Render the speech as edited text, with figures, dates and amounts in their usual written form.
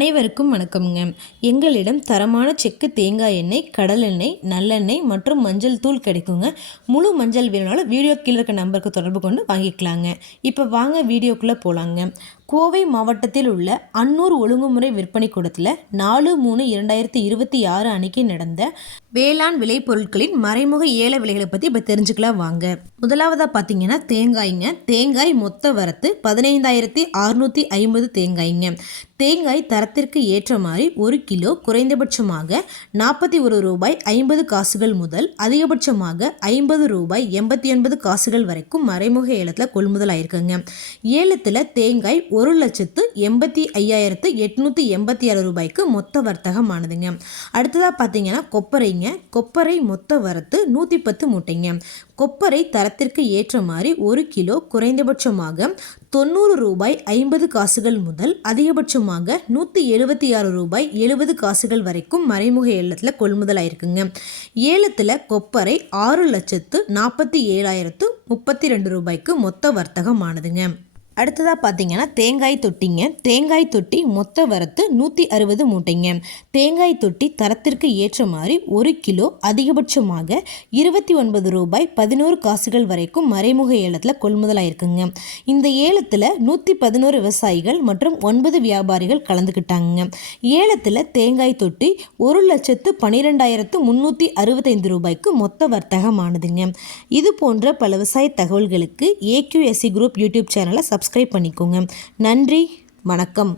அனைவருக்கும் வணக்கம்ங்க. எங்களிடம் தரமான செக்கு தேங்காய் எண்ணெய், கடலெண்ணெய், நல்லெண்ணெய் மற்றும் மஞ்சள் தூள் கிடைக்குங்க. முழு மஞ்சள் வேணுனாலும் வீடியோ கீழே இருக்க நம்பருக்கு தொடர்பு கொண்டு வாங்கிக்கலாங்க. இப்போ வாங்க வீடியோக்குள்ளே போகலாங்க. கோவை மாவட்டத்தில் உள்ள அன்னூர் ஒழுங்குமுறை விற்பனை கூடத்தில் 4/3/2026 அன்னைக்கு நடந்த வேளாண் விளைபொருட்களின் மறைமுக ஏல விலைகளை பற்றி இப்போ தெரிஞ்சுக்கலாம் வாங்க. முதலாவதாக பார்த்தீங்கன்னா தேங்காய்ங்க. தேங்காய் மொத்த வரத்து 15,650 தேங்காய்ங்க. தேங்காய் தரத்திற்கு ஏற்ற மாதிரி 1 கிலோ குறைந்தபட்சமாக 41 ரூபாய் 50 காசுகள் முதல் அதிகபட்சமாக 50 ரூபாய் 89 காசுகள் வரைக்கும் மறைமுக ஏலத்தில் கொள்முதல் ஆயிருக்குங்க. ஏலத்தில் தேங்காய் 1,85,886 ரூபாய்க்கு மொத்த வர்த்தகமானதுங்க. அடுத்ததாக பார்த்தீங்கன்னா கொப்பரைங்க. கொப்பரை மொத்த வரத்து 110 மூட்டைங்க. கொப்பரை தரத்திற்கு ஏற்ற மாதிரி 1 கிலோ குறைந்தபட்சமாக 90 ரூபாய் 50 காசுகள் முதல் அதிகபட்சமாக 176 ரூபாய் 70 காசுகள் வரைக்கும் மறைமுக ஏலத்தில் கொள்முதல் ஆயிருக்குங்க. ஏலத்தில் கொப்பரை 6,47,032 ரூபாய்க்கு மொத்த வர்த்தகமானதுங்க. அடுத்ததாக பார்த்தீங்கன்னா தேங்காய் தொட்டிங்க. தேங்காய் தொட்டி மொத்த வரத்து 160 மூட்டைங்க. தேங்காய் தொட்டி தரத்திற்கு ஏற்ற மாதிரி 1 கிலோ அதிகபட்சமாக 29 ரூபாய் 11 காசுகள் வரைக்கும் மறைமுக ஏலத்தில் கொள்முதல் ஆயிருக்குங்க. இந்த ஏலத்தில் 111 விவசாயிகள் மற்றும் 9 வியாபாரிகள் கலந்துக்கிட்டாங்க. ஏலத்தில் தேங்காய் தொட்டி 1,12,365 ரூபாய்க்கு மொத்த வர்த்தகமானதுங்க. இது போன்ற பல விவசாய தகவல்களுக்கு AQSC குரூப் யூடியூப் சேனலை சப்ஸ்கிரைப் பண்ணிக்கோங்க. நன்றி, வணக்கம்.